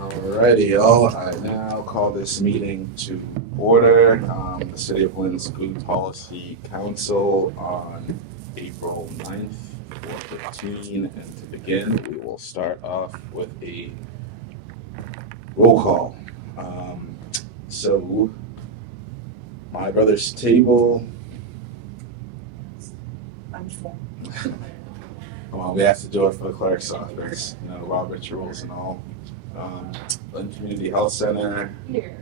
Alrighty, y'all. I now call this meeting to order. The City of Lynn's Food Policy Council on April 9th, 4:15. And to begin, we will start off with a roll call. So, my brother's table. Well, we have to do it for the clerk's office, you know, Robert's rules and all. Lynn Community Health Center, Here.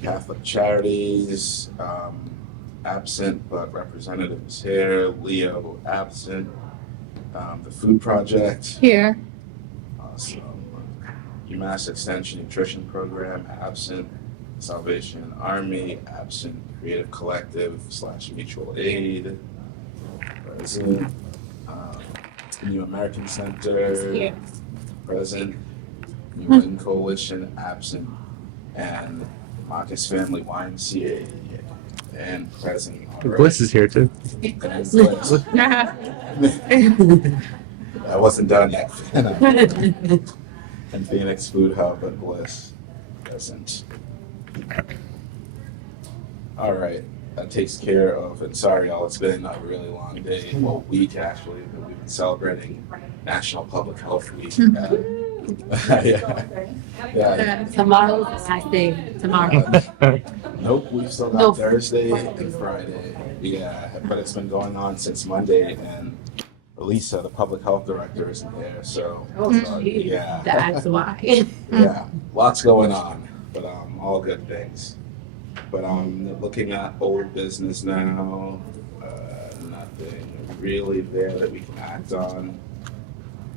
Catholic Charities, absent but representatives here. Leo absent. The Food Project, Here. awesome. UMass Extension Nutrition Program absent. Salvation Army absent. Creative Collective / Mutual Aid present. New American Center Here. present. New Lynn Coalition absent, and Marcus Family YMCA and present. All right. Bliss is here too. And Bliss. I wasn't done yet. And Phoenix Food Hub and Bliss present. All right, that takes care of it. Sorry, y'all, it's been a really long day. Well, week actually. But we've been celebrating National Public Health Week. Yeah. Tomorrow's the last day. Tomorrow. Nope, we've still got Nope. Thursday and Friday. Yeah, but it's been going on since Monday, and Elisa, the public health director, isn't here, so yeah, That's why. yeah, lots going on, but all good things. But looking at old business now, nothing really there that we can act on.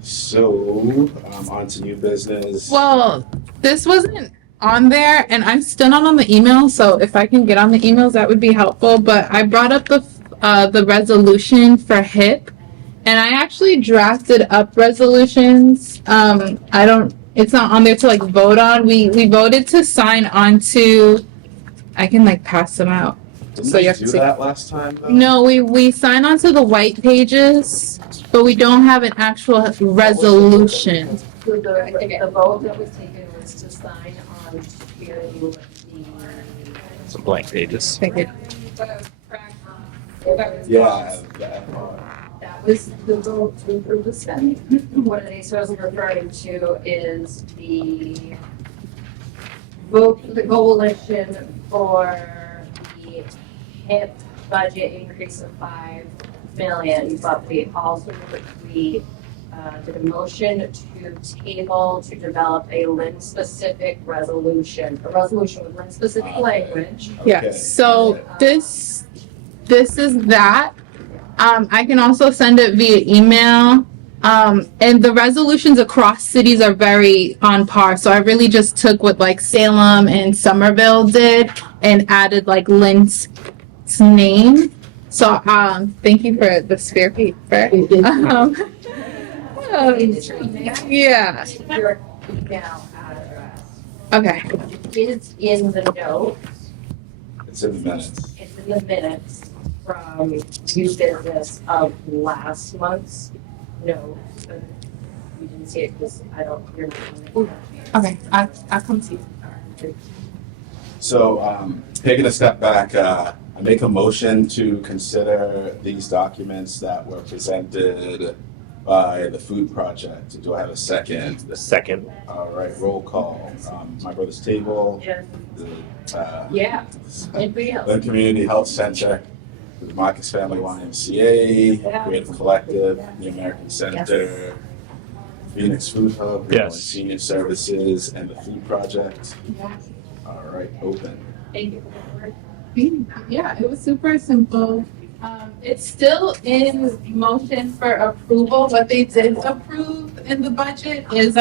So, on to new business. Well, this wasn't on there, and I'm still not on the email, so if I can get on the emails, that would be helpful. But I brought up the resolution for HIP, and I actually drafted up resolutions. It's not on there to like vote on. We voted to sign on to. I can like pass them out. Didn't so we you have do to see. that last time, though? No, we sign on to the white pages, but we don't have an actual resolution. So the vote that was taken was to sign on to Some blank pages. Thank you. Yeah, that was the vote to approve the spending. What it was referring to is the vote for the coalition for the HIP budget increase of 5 million, but we also did a motion to table to develop a Lynn-specific resolution, a resolution with Lynn-specific language. Yeah, okay. so this is that. I can also send it via email. And the resolutions across cities are very on par. So I really just took what like Salem and Somerville did and added like Lynn's name. So thank you for the spare paper. Yeah. Your email address. Okay. It's in the notes, it's in the minutes. it's in the minutes from new business of last month's notes. But you didn't see it because you're not. Okay. I'll come to you. So, taking a step back, I make a motion to consider these documents that were presented by the Food Project. Do I have a second? The second. All right, roll call. My brother's table, Yes. the Yeah. Anybody else? Lynn Community Health Center, the Marcus Family YMCA, Yeah. Creative Collective, the American Center, Phoenix Food Hub, Yes. Senior Services, and the Food Project. All right, open. Thank you. Yeah, it was super simple. It's still in motion for approval. What they did approve in the budget is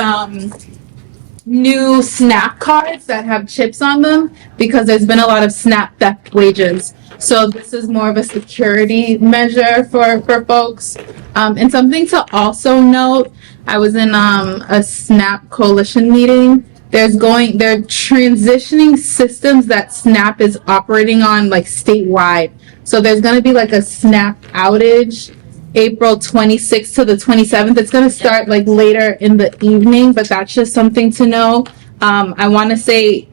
new SNAP cards that have chips on them because there's been a lot of SNAP theft wages. So this is more of a security measure for folks. And something to also note, I was in a SNAP coalition meeting. They're transitioning systems that SNAP is operating on like statewide. So there's going to be like a SNAP outage April 26th to the 27th. It's going to start like later in the evening, but that's just something to know. I want to say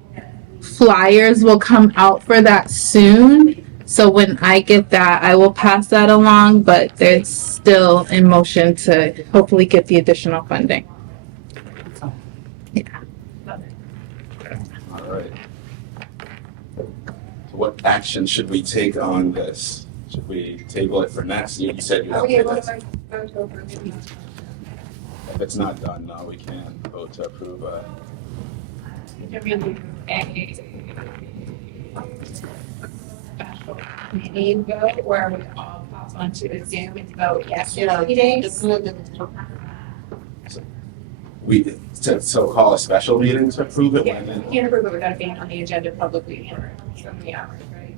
flyers will come out for that soon. So when I get that, I will pass that along, but there's still in motion to hopefully get the additional funding. All right. So what action should we take on this? Should we table it for next? You said you have to. If it's not done, no, we can vote to approve. Meeting vote where we all pop onto the Zoom and vote yes or no. So call a special meeting to approve it? Yeah, we can't approve it without being on the agenda publicly for so many hours, right?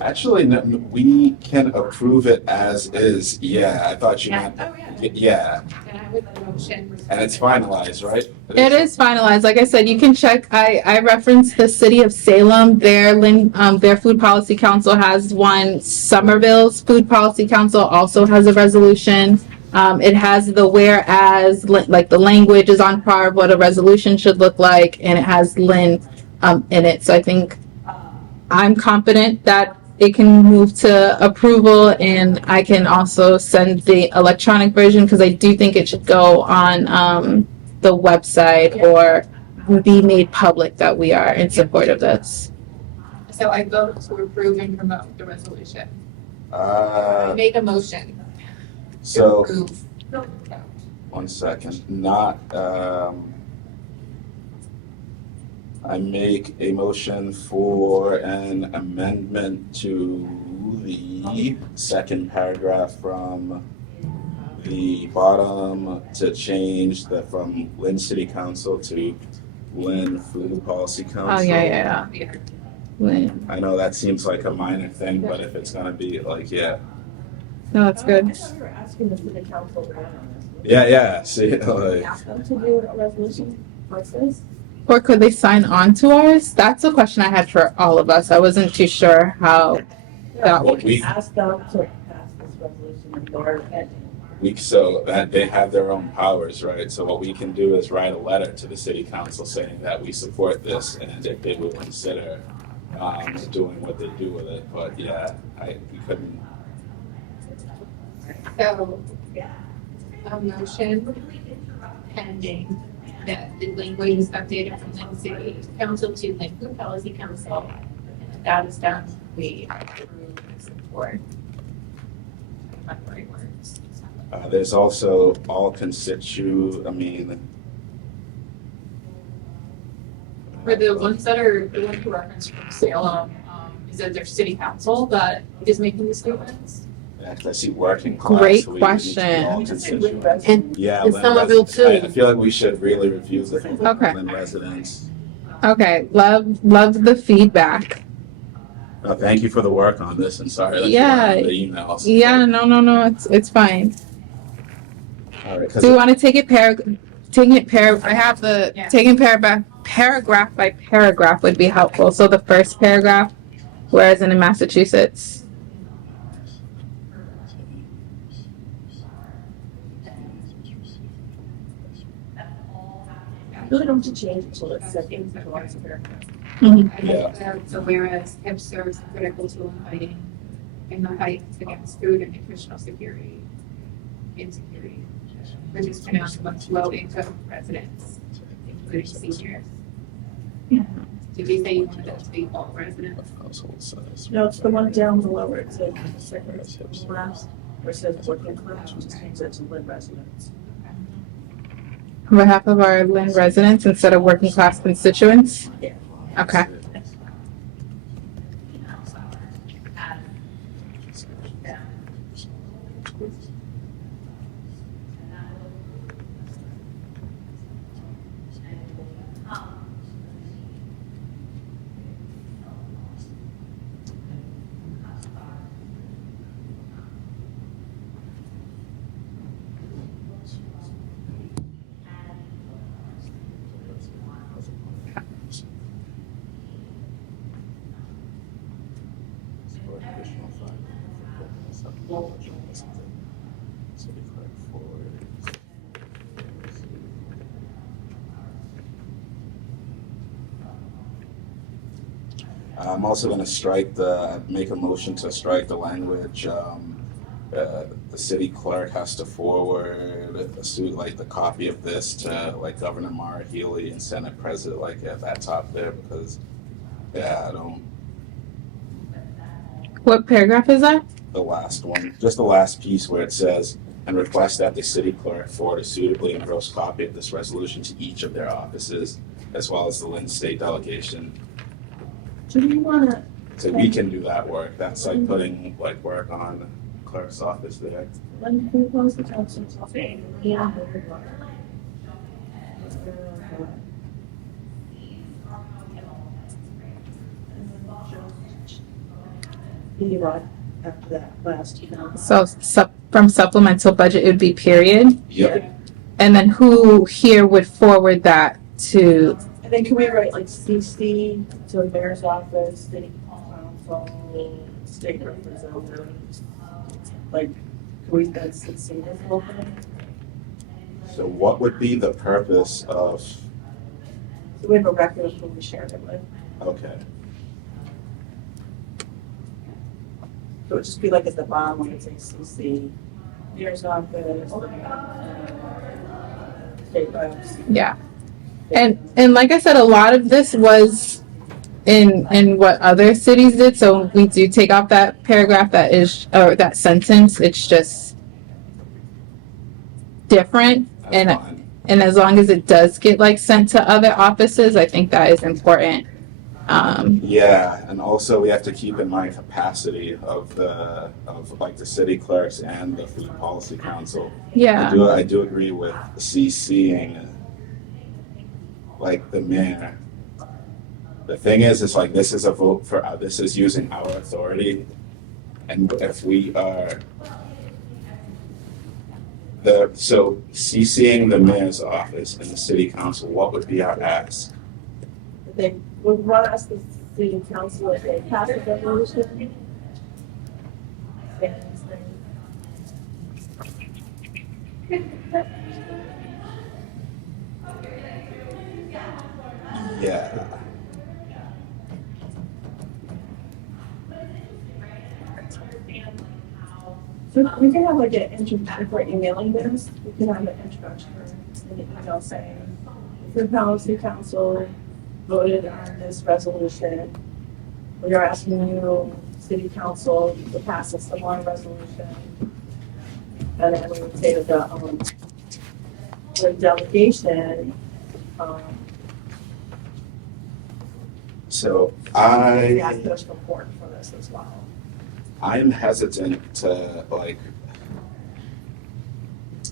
Actually, no, we can approve it as is. Yeah, I thought you meant. Oh, yeah. Yeah, And I would motion. and it's finalized, right? It is finalized. Like I said, you can check. I referenced the city of Salem. Their food policy council has one. Somerville's food policy council also has a resolution. It has the whereas, like the language is on par of what a resolution should look like, and it has Lynn in it. So I think I'm confident that it can move to approval, and I can also send the electronic version because I do think it should go on the website or be made public that we are in support of this. So I vote to approve and promote the resolution. Uh, Make a motion to so, approve. 1 second, I make a motion for an amendment to the second paragraph from the bottom to change from Lynn City Council to Lynn Food Policy Council. Oh, yeah. Lynn. I know that seems like a minor thing, but if it's gonna be like, yeah. No, that's good. I thought we were asking the city council to vote on this. Yeah, see, like, Ask them to do a resolution like this? Or could they sign on to ours? That's a question I had for all of us. I wasn't too sure how that Well, would. we- Ask them to pass this resolution in their opinion. so that they have their own powers, right? So what we can do is write a letter to the city council saying that we support this and if they would consider doing what they do with it. But yeah, we couldn't. So, a motion pending that the language is updated from Lynn City Council to Lynn Food Policy Council. And if that is done, we approve and support. My right words. There's also For the ones that are, the one who referenced from Salem, is that their city council that is making the statements? I see working class. Great so we need to be all question. constituents. And Yeah, and Lynn Somerville residents. too. I feel like we should really review the Okay. Lynn residents. Okay, love the feedback. Thank you for the work on this and sorry that Yeah. you the emails. Yeah, no, it's fine. All right, 'cause Do we want to take it I have the Yeah. taking paragraph by paragraph would be helpful. So the first paragraph, whereas in Massachusetts. really don't have to change until it's second to last paragraph. Yeah. So whereas HIP serves a critical tool in fighting in the fight against food and nutritional security, insecurity, which is pronounced amongst low-income residents, including seniors. Did you say you wanted that to be all residents? Household size. No, it's the one down below where it says second class, where it says working class, just change that to Lynn residents. On behalf of our Lynn residents instead of working class constituents? Yeah. Okay. I'm also gonna make a motion to strike the language, the city clerk has to forward the copy of this to like Governor Mara Healy and Senate President, like at that top there, because, yeah, I don't, What paragraph is that? the last one, just the last piece where it says, and request that the city clerk forward a suitably engrossed copy of this resolution to each of their offices, as well as the Lynn State delegation. Do you wanna, So we can do that work. That's like putting like work on the clerk's office there. when we close the council's office? Yeah. You what, after that last, So from supplemental budget, it would be period. Yep. And then who here would forward that to, and then can we write like CC to the mayor's office, city council, state representatives? Like, can we then CC this whole thing? So what would be the purpose of, So we have a record of who we shared it with. okay, So it would just be like at the bottom when it says CC, mayor's office, state reps. yeah. And like I said, a lot of this was in what other cities did. So we do take off that paragraph or that sentence. It's just different. that's fine. And as long as it does get like sent to other offices, I think that is important. Yeah, and also we have to keep in mind capacity of the city clerks and the food policy council. Yeah. I do agree with CCing like the mayor. The thing is like this is a vote for, this is using our authority, and if we are so CCing the mayor's office and the city council, what would be our ask? They would want us to city council if they pass a resolution. Yeah. So we can have like an introduction for emailing this, we can have an introduction in the email saying, the policy council voted on this resolution. We are asking you, city council, to pass a similar resolution. And then we would say that the delegation, So we ask for support for this as well. I'm hesitant to like,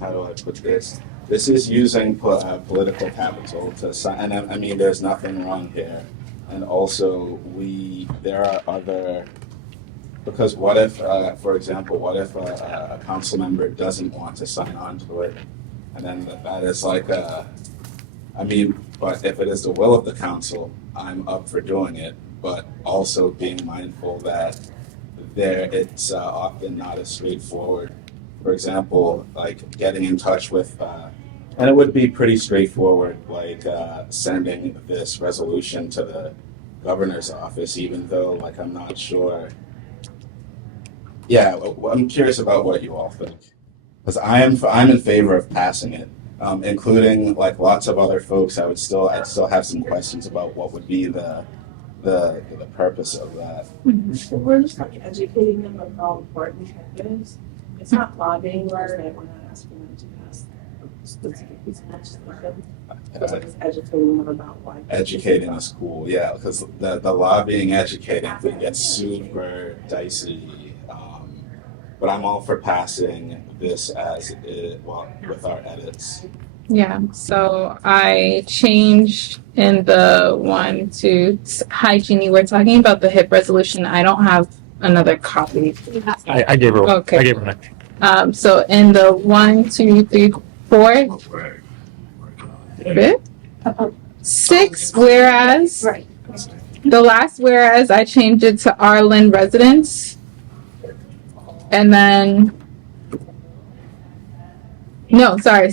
how do I put this? This is using political capital to sign, and I mean, there's nothing wrong here. And also, there are other, because what if, for example, what if a council member doesn't want to sign on to it? And then that is like but if it is the will of the council, I'm up for doing it, but also being mindful that it's often not as straightforward. For example, like getting in touch with, and it would be pretty straightforward, like sending this resolution to the governor's office, even though like I'm not sure. Yeah, I'm curious about what you all think, because I'm in favor of passing it, including like lots of other folks. I'd still have some questions about what would be the purpose of that. So we're just like educating them about how important it is. It's not lobbying, we're not asking them to pass specific piece of legislation. It's just educating them about why. Educating is cool, yeah, because the lobbying, educating thing gets super dicey. But I'm all for passing this as with our edits. Yeah, so I changed in the one to hygiene. We're talking about the HIP resolution. I don't have another copy. I gave her. Okay. I gave her an. So in the 1, 2, 3, 4, 6, whereas Right. the last whereas I changed it to Arlen residents, and then no, sorry.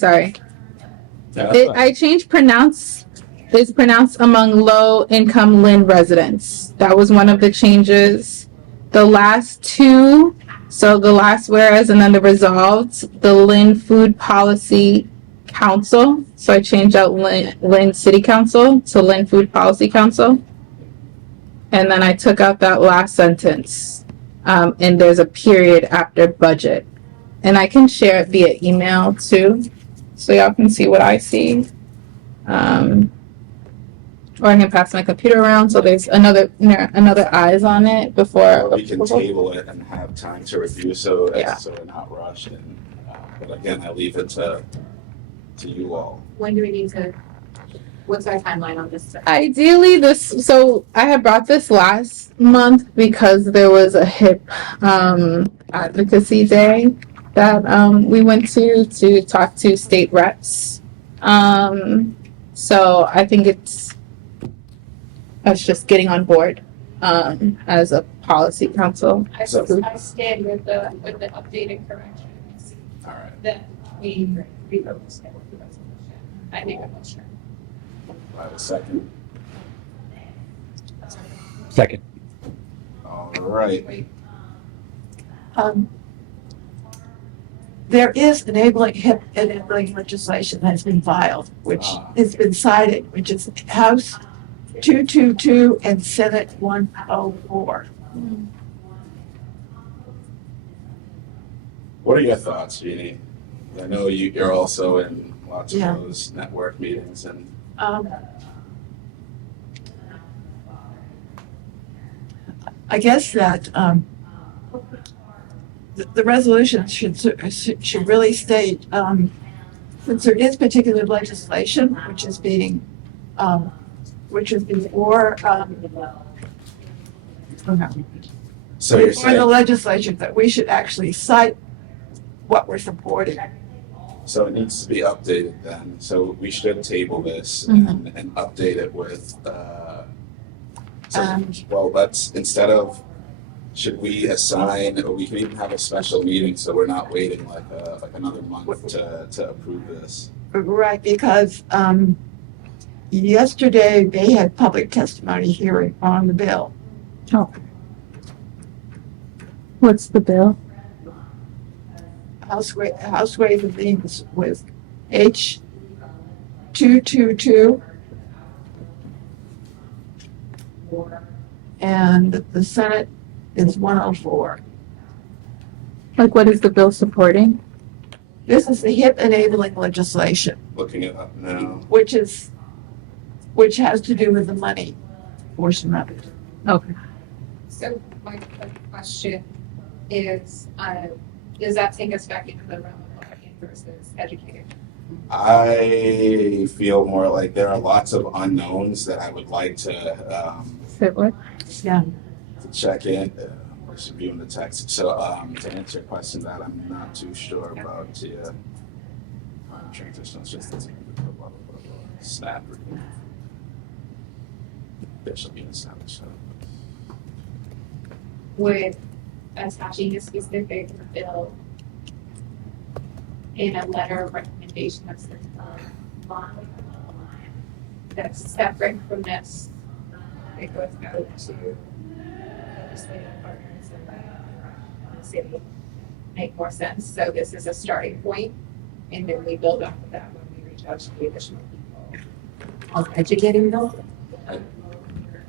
Yeah, I changed pronounce is pronounced among low-income Lynn residents. That was one of the changes. The last two, so the last whereas and then the resolved, the Lynn Food Policy Council. So I changed out Lynn City Council to Lynn Food Policy Council. And then I took out that last sentence. And there's a period after budget. And I can share it via email too, so y'all can see what I see. Or I can pass my computer around so there's another eyes on it before. We can table it and have time to review, so Yeah. so we're not rushed. And but again, I leave it to you all. When do we need to, what's our timeline on this? Ideally, so I had brought this last month because there was a HIP advocacy day that we went to talk to state reps. So I think it's us just getting on board as a policy council. I stand with the updated corrections All right. that we rewrote the resolution. I make a motion. I have a second. Second. All right. There is HIP enabling legislation that's been filed, which has been cited, which is House 222 and Senate 104. What are your thoughts, Jeannie? I know you're also in lots of Yeah. those network meetings, and I guess that the resolution should really state, since there is particular legislation which is being, which is before, so you're before the saying, legislature, that we should actually cite what we're supporting. so it needs to be updated then. So we should table this Mhm. and update it with. Well, let's instead of. Should we assign, or we can even have a special meeting, so we're not waiting like another month to approve this. Right, because yesterday they had public testimony hearing on the bill. What's the bill? House Ways and Means was H 222. And the Senate is 104. Like, what is the bill supporting? This is the HIP enabling legislation, Looking it up now. which has to do with the money portion of it. Okay. So my question is, does that take us back into the realm of lobbying versus educating? I feel more like there are lots of unknowns that I would like to Sit with? Yeah. check in. Or reviewing the text. So to answer your question that I'm not too sure about the transitional assistance, blah, blah, blah, blah, blah. SNAP. There should be a SNAP. So. Would attaching a specific bill in a letter of recommendation that's separate from this, it goes out to legislative partners and the city, make more sense. So this is a starting point, and then we build off of that when we reach out to the additional people. Of educating them?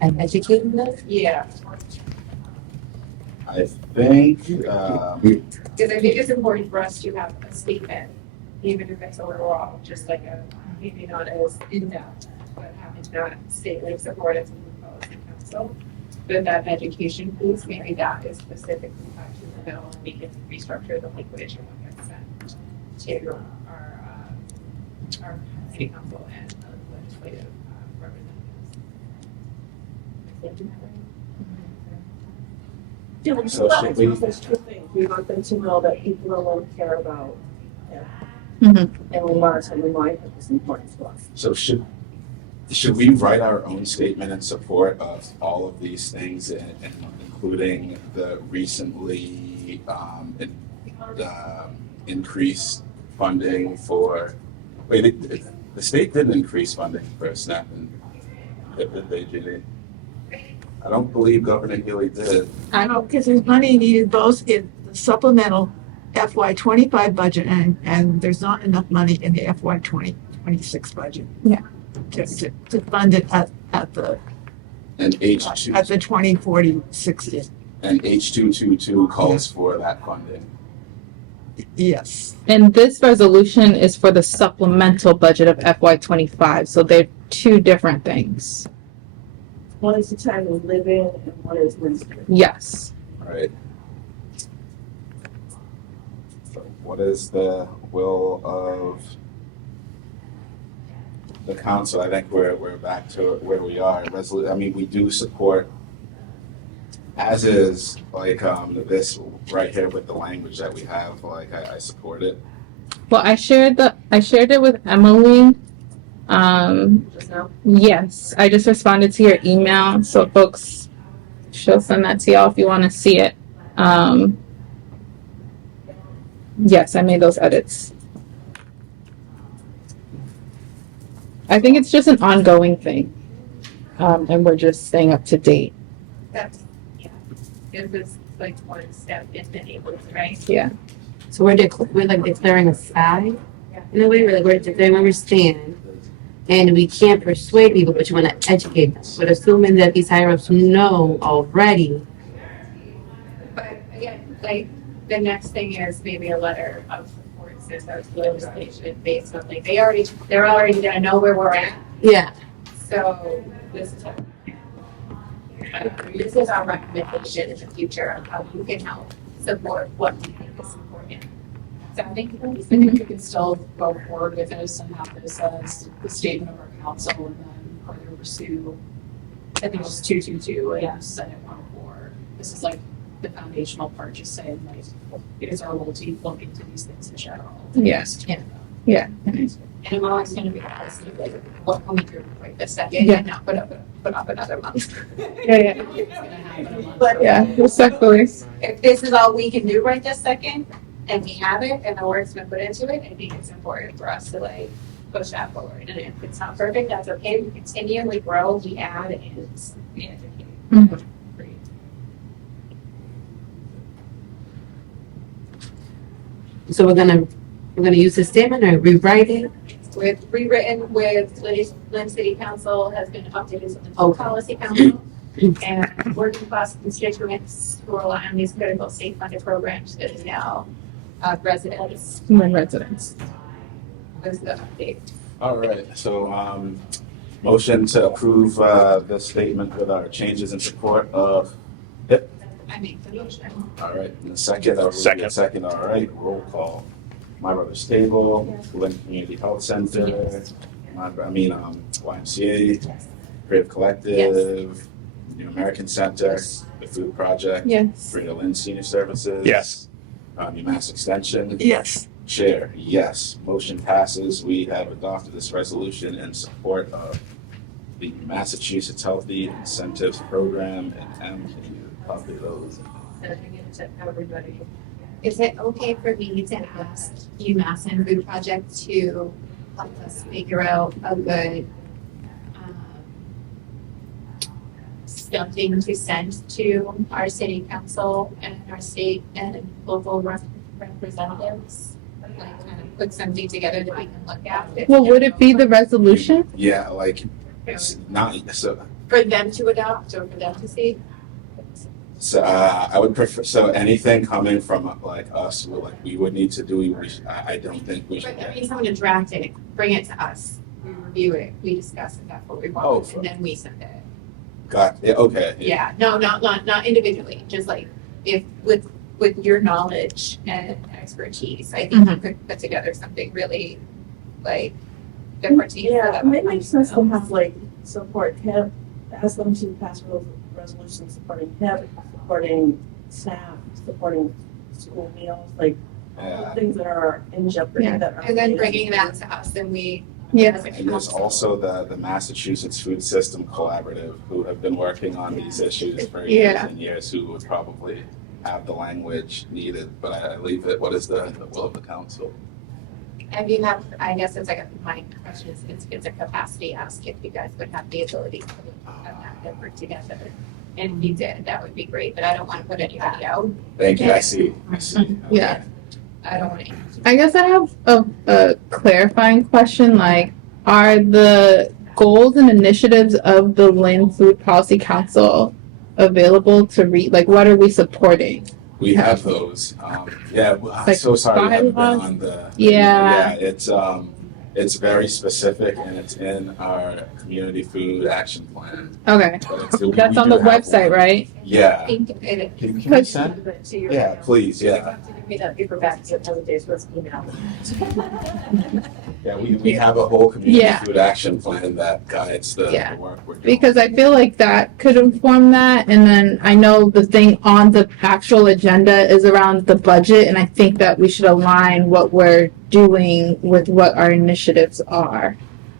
And educating them? Yeah, I think because I think it's important for us to have a statement, even if it's overall, just like a, maybe not as in-depth, but having that statement of support as a policy council. But that education piece, maybe that is specifically tied to the bill, and we can restructure the language and what gets sent to our city council and legislative representatives. Yeah, So should we- there's two things. We want them to know that people alone care about it. Mm-hmm. And we want to remind them it's important to us. So should we write our own statement in support of all of these things, and including the recently increased funding for? Wait, the The state didn't increase funding for SNAP and HIP, did they, Judy? I don't believe Governor Healy did. I know, because there's money needed both in the supplemental FY25 budget and there's not enough money in the FY26 budget. Yeah. To fund it at the And H2 at the 2040 60. and H222 calls for that funding. Yes. And this resolution is for the supplemental budget of FY25, so they're two different things. One is the time we live in and one is Winston. Yes. Right. So what is the will of the council? I think we're back to where we are. I mean, we do support, as is, like, this right here with the language that we have, like, I support it. Well, I shared it with Emily. Just now? Yes, I just responded to your email, so folks, she'll send that to y'all if you want to see it. Yes, I made those edits. I think it's just an ongoing thing, and we're just staying up to date. That's, yeah, it was like one step in many ways, right? Yeah. So we're like declaring a side in a way, we're declaring where we stand. And we can't persuade people, but you want to educate them. But assuming that these higher ups know already. But again, like, the next thing is maybe a letter of support says that legislation based on, like, they're already gonna know where we're at. Yeah. So this is our recommendation in the future on how you can help support what we think is important. So I think I think we can still go forward with this and have this as the statement of our council and then further pursue. I think it's 222 and Senate 104. This is like the foundational part, just saying like it is our role to look into these things in general. Yes. Canada. Yeah. And I'm always going to be honest, like, what can we do right this second Yeah. and not put up another month? Yeah. It's gonna happen a month. But Yeah. Respectfully. if this is all we can do right this second, and we have it, and the work's been put into it, I think it's important for us to like push that forward. And if it's not perfect, that's okay. We continue, we grow, we add, and we educate. Mhm. Great. So we're gonna use this statement or rewrite it. With rewritten with Lynn City Council has been updated with the Okay. Policy Council. And working class constituents who rely on these critical state funded programs is now residents. When residents. Was the update. All right, so, motion to approve, the statement with our changes in support of HIP. I make the motion. All right, and the second. Second, all right, roll call. My Brother Stable, Lynn Community Health Center, YMCA, Creative Collective, New American Center, the Food Project, Yes. Frida Lynn Senior Services. Yes. UMass Extension. Yes. Chair, yes. Motion passes. We have adopted this resolution in support of the Massachusetts Healthy Incentives Program. And Em, can you copy those? Sending it to everybody. Is it okay for me to ask UMass and Food Project to help us figure out a good something to send to our city council and our state and local representatives? Like kind of put something together that we can look at. Well, would it be the resolution? Yeah, like, it's not, so, For them to adopt or for them to see? I would prefer, so anything coming from like us, we would need to do, I don't think we should. But that means someone to draft it, bring it to us, we review it, we discuss it, that's what we Oh, want, and then we send it. Got, yeah, okay. Yeah, no, not individually, just like if with your knowledge and expertise, I think you could put together something really like good for team. Yeah, it might make sense to have like support HIP, ask them to pass resolutions supporting HIP, supporting SNAP, supporting school meals, like Yeah. things that are in jeopardy Yeah. that are. And then bringing that to us and we. Yes. And there's also the Massachusetts Food System Collaborative, who have been working on these issues for years Yeah. and years, who would probably have the language needed, but I leave it, what is the will of the council? And you have, I guess it's like, my question is, it's a capacity ask if you guys would have the ability to have that work together. And if you did, that would be great, but I don't want to put anybody out. Thank you, I see. Yeah. I don't want to. I guess I have a clarifying question, like, are the goals and initiatives of the Lynn Food Policy Council available to read? Like, what are we supporting? We have those. Yeah, I'm Like so sorry we haven't been bylaws? on the. Yeah. Yeah, it's very specific and it's in our community food action plan. Okay. But it's- That's we on do the have website, one. right? Yeah. Can it, Can we send? To your Yeah, email. please, You yeah. have to give me that paperback so other days was email. Yeah, we have a whole community Yeah. food action plan that guides the Yeah. work we're doing. Because I feel like that could inform that, and then I know the thing on the actual agenda is around the budget, and I think that we should align what we're doing with what our initiatives are.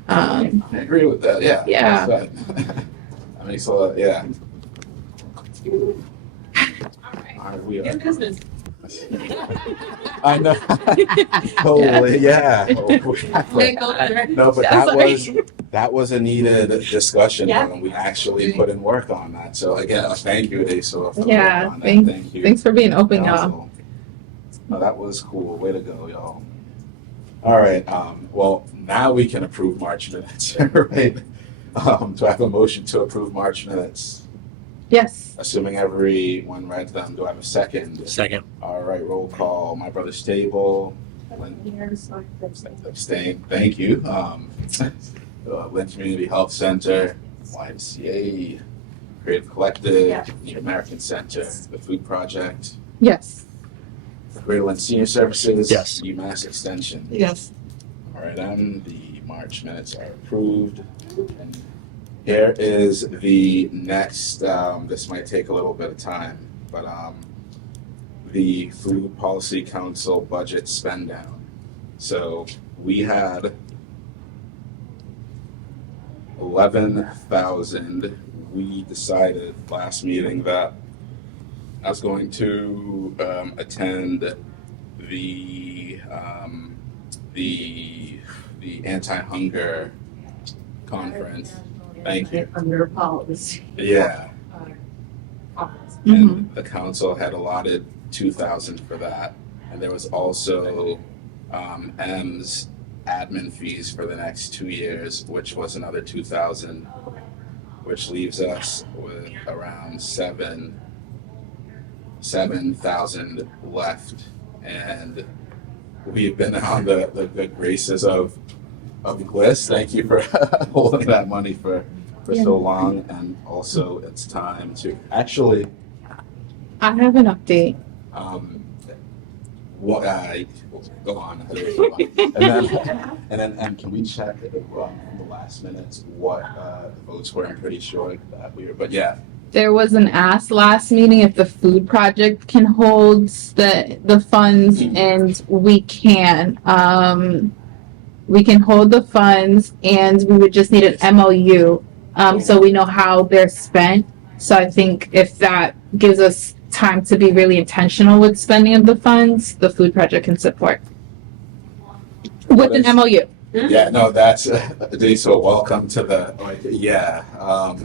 I agree with that, yeah. Yeah. That makes a lot, yeah. All right, we are. business. I know. Totally, yeah. No, but that was a needed discussion, Yeah. and we actually put in work on that. So again, thank you, Asa, for Yeah, work on that. Thank you. Thanks for being open, y'all. Council. No, that was cool. Way to go, y'all. All right. Well, now we can approve March minutes, right? Do I have a motion to approve March minutes? Yes. Assuming everyone read them, do I have a second? Second. All right, roll call. My brother Stable. Abstain. Thank you. Lynn Community Health Center, YMCA, Creative Collective, Yeah. the American Center, the Food Project, Yes. Greater Lynn Senior Services, Yes. UMass Extension. Yes. All right, the March minutes are approved. And here is the next, this might take a little bit of time, but the Food Policy Council budget spend down. So we had 11,000. We decided last meeting that I was going to attend the anti-hunger conference. Thank you. Under policy. Yeah, Mhm. and the council had allotted 2,000 for that, and there was also M's admin fees for the next 2 years, which was another 2,000, which leaves us with around 7,000 left, and we've been on the good graces of Bliss. Thank you for holding that money for so long, and also it's time to actually I have an update. what go on. And can we check in the last minutes what the votes were? I'm pretty sure that we were, but yeah. There was an ask last meeting if the food project can hold the funds, and we can. We can hold the funds, and we would just need an MOU, so we know how they're spent. So I think if that gives us time to be really intentional with spending of the funds, the food project can support with an MOU. Yeah, no, that's so welcome to the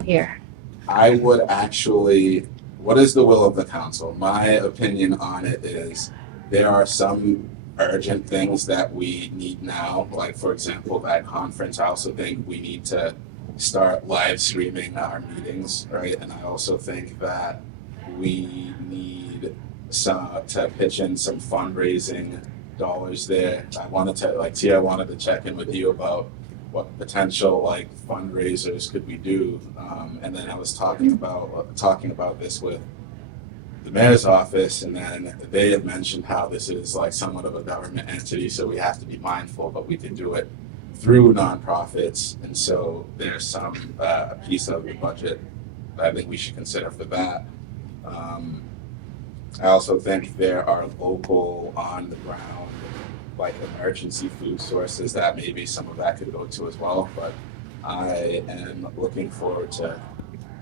Here. I would actually, what is the will of the council? My opinion on it is there are some urgent things that we need now, like for example, that conference. I also think we need to start live streaming our meetings, right? And I also think that we need to pitch in some fundraising dollars there. I wanted to check in with you about what potential like fundraisers could we do, and then I was talking about this with the mayor's office, and then they had mentioned how this is like somewhat of a government entity, so we have to be mindful, but we can do it through nonprofits, and so there's some a piece of the budget that I think we should consider for that. I also think there are local on the ground like emergency food sources that maybe some of that could go to as well, but I am looking forward to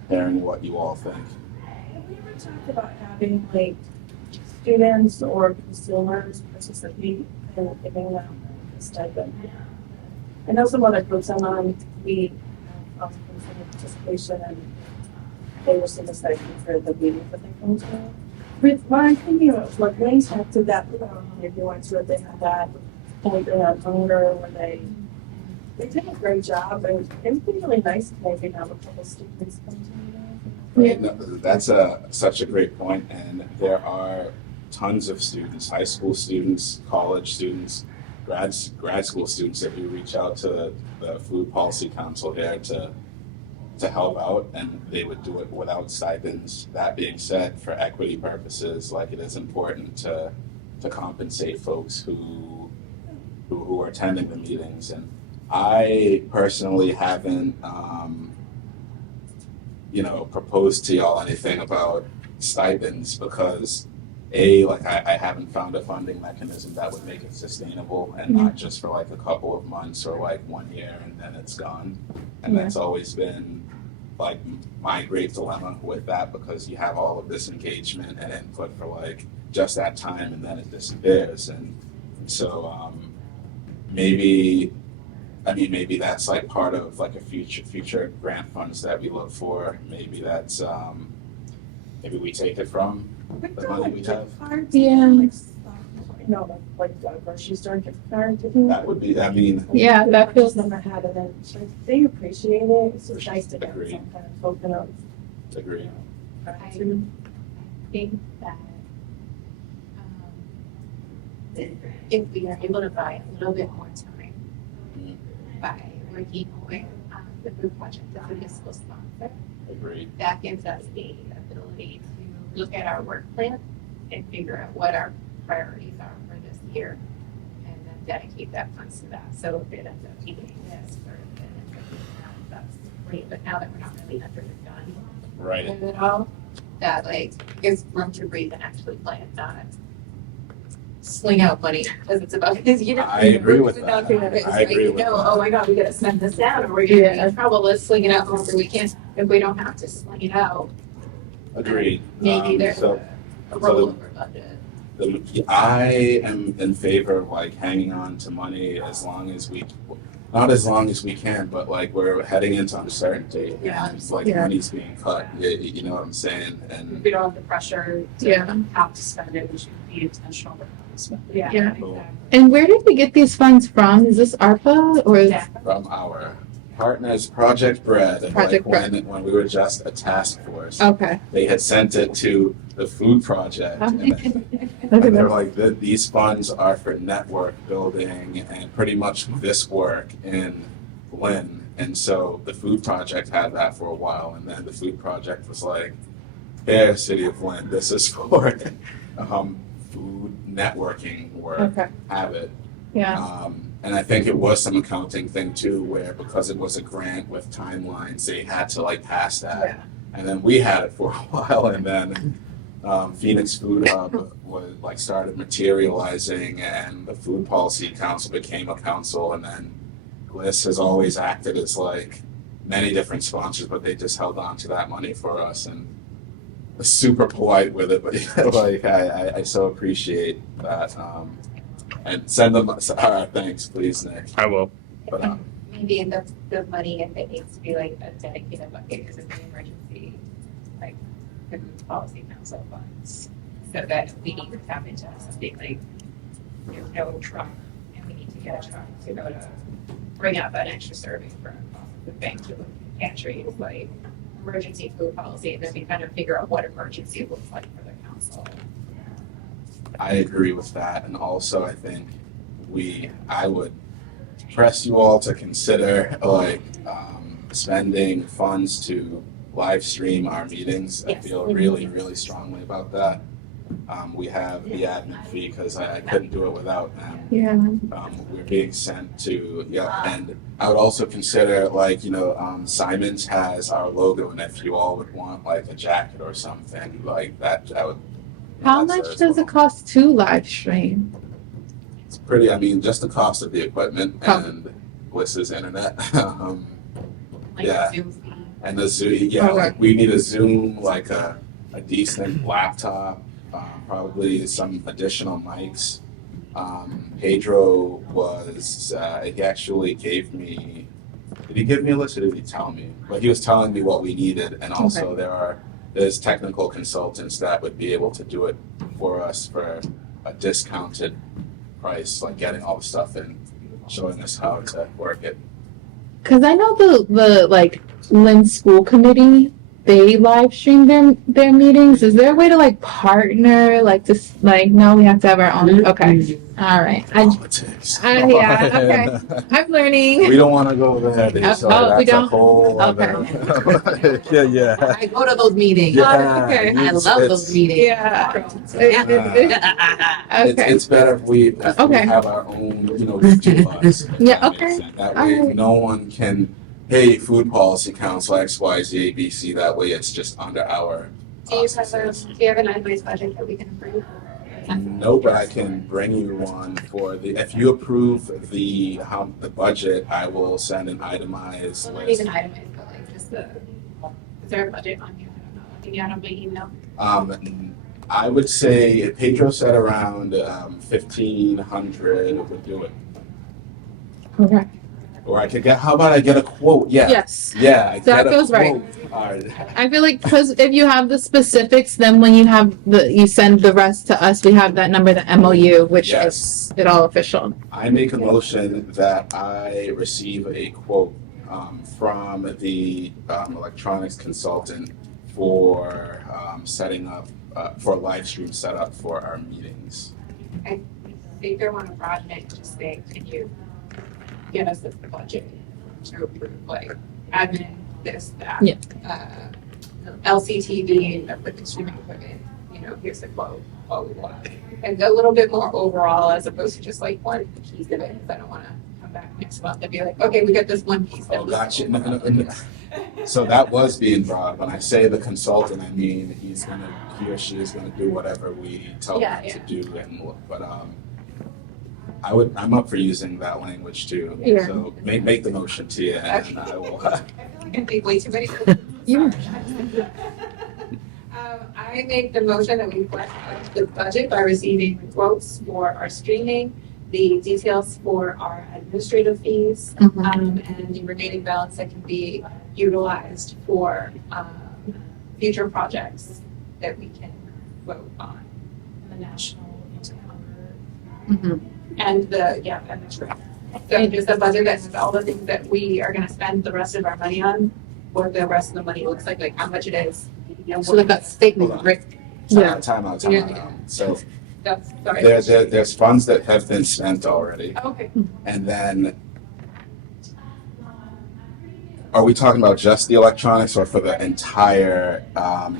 hearing what you all think. Have we ever talked about having like students or consumers participate in giving them stipend. I know some other groups I'm on, we also consider participation and they receive a stipend for the meetings that they come to. But what I'm thinking of, like Wayne's had to that, I don't know if you went to it, they had that point on hunger where they did a great job and it would be really nice if maybe have a couple students come to Right, no, that's such a great point, and there are tons of students, high school students, college students, grad school students that we reach out to the Food Policy Council here to help out, and they would do it without stipends. That being said, for equity purposes, like it is important to compensate folks who are attending the meetings, and I personally haven't proposed to y'all anything about stipends because I haven't found a funding mechanism that would make it sustainable and not just for like a couple of months or like 1 year and then it's gone. And that's always been like my great dilemma with that because you have all of this engagement and input for like just that time and then it disappears. And so maybe that's like part of like a future grant funds that we look for. Maybe that's maybe we take it from the money we have. Yeah. Like grocery store gift card. That would be, Yeah, that feels. Never had it, and they appreciate it. It's so nice to get Agreed. some kind of token of agree. gratitude. Think that if we are able to buy a little bit more time by working with the food project as a fiscal sponsor, Agreed. that gives us the ability to look at our work plan and figure out what our priorities are for this year and then dedicate that funds to that. So if it ends up being this or if it ends up being that, that's great. But now that we're not really under the gun Right. with it all, that like gives room to breathe and actually plan, not sling out money because it's about I agree with that. I agree with that. oh my god, we gotta spend this down or we're gonna be in trouble. Let's sling it out however we can. If we don't have to sling it out, Agreed. maybe there's So a rollover budget. I am in favor of like hanging on to money not as long as we can, but like we're heading into uncertainty Yeah. and like Yeah. money's being cut. You know what I'm saying? And If we don't have the pressure to Yeah. have to spend it, we should be intentional about how to spend it. Yeah. exactly. And where did we get these funds from? Is this ARPA or? Yeah. from our partners, Project Bread, and Project like when we were just a task force, Okay. they had sent it to the food project. Oh. And they're like, these funds are for network building and pretty much this work in Lynn. And so the food project had that for a while, and then the food project was like, here, City of Lynn, this is for food networking work, Okay. have it. Yeah. And I think it was some accounting thing too, where because it was a grant with timelines, they had to like pass that. Yeah. And then we had it for a while, and then Phoenix Food Hub was like started materializing, and the Food Policy Council became a council, and then GLIS has always acted as like many different sponsors, but they just held on to that money for us and was super polite with it. But like I so appreciate that. And send them our thanks, please, Nick. I will. But Maybe the money, if it needs to be like a dedicated bucket, because it's an emergency, like the food policy council funds. So that if we need to tap into something like, no truck, and we need to get a truck to go to bring up an extra serving from the bank to the pantry, it's like emergency food policy, and then we kind of figure out what emergency looks like for the council. I agree with that, and also I think I would press you all to consider like spending funds to live stream our meetings. Yes. I feel really, really strongly about that. We have the admin fee because I couldn't do it without them. Yeah. We're being sent to, and I would also consider like, Simon's has our logo, and if you all would want like a jacket or something like that, I would. How that's much a- does it cost to live stream? It's pretty, just the cost of the equipment Oh. and Bliss's internet. Like Yeah. Zoom fee. And the Zoom, Okay. like we need a Zoom, like a decent laptop, probably some additional mics. Pedro was, he actually gave me, did he give me a list or did he tell me? But he was telling me what we needed, and also there's technical consultants that would be able to do it for us for a discounted price, like getting all the stuff and showing us how to work it. Because I know the like Lynn School Committee, they live stream their meetings. Is there a way to like partner, like just like no, we have to have our own? Okay, all right. Politics. Yeah, okay. I'm learning. We don't want to go there, so Oh, we that's a don't? whole Okay. other. yeah. I go to those meetings. Yeah, I it's- love it's- those meetings. Yeah. It's, Okay. it's better if we Okay. have our own, YouTube buzz. if Yeah, that makes okay. sense. That way, Alright. no one can, hey, Food Policy Council X, Y, Z, A, B, C. That way, it's just under our. Do you have an itemized budget that we can approve? No, but I can bring you one for if you approve the budget, I will send an itemized Well, not list. even itemized, but like just is there a budget on here? I don't know. Can you add on my email? I would say Pedro said around 1,500 would do it. Okay. Or I could get. How about I get a quote? Yeah. Yes. Yeah. I That get a feels right. quote. All right. I feel like because if you have the specifics, then when you send the rest to us, we have that number, the MOU, which Yes. is it all official. I make a motion that I receive a quote from the electronics consultant for setting up for a live stream setup for our meetings. I think I want to broaden it to say, can you give us the budget to approve, like admin, this, that? Yeah. LCTV, with the streaming equipment, here's the quote, blah, blah, blah. And a little bit more overall as opposed to just like one piece of it, because I don't want to come back next month and be like, okay, we got this one piece. that Oh, was- gotcha. No. So that was being broad. When I say the consultant, I mean he or she is gonna do whatever we tell Yeah, them to yeah. do. But I'm up for using that language too. Yeah. So make the motion, Tia, and I will. I think way too many. Yeah. I make the motion that we flesh out the budget by receiving quotes for our streaming, the details for our administrative fees, and the remaining balance that can be utilized for future projects that we can vote on. The national anti-hunger. And and the trip. So just a budget that has all the things that we are gonna spend the rest of our money on, what the rest of the money looks like how much it is. So like a statement, Hold on. right? Yeah. Time out. Yeah. So That's, sorry. there's funds that have been spent already, Okay. and then. Are we talking about just the electronics or for the entire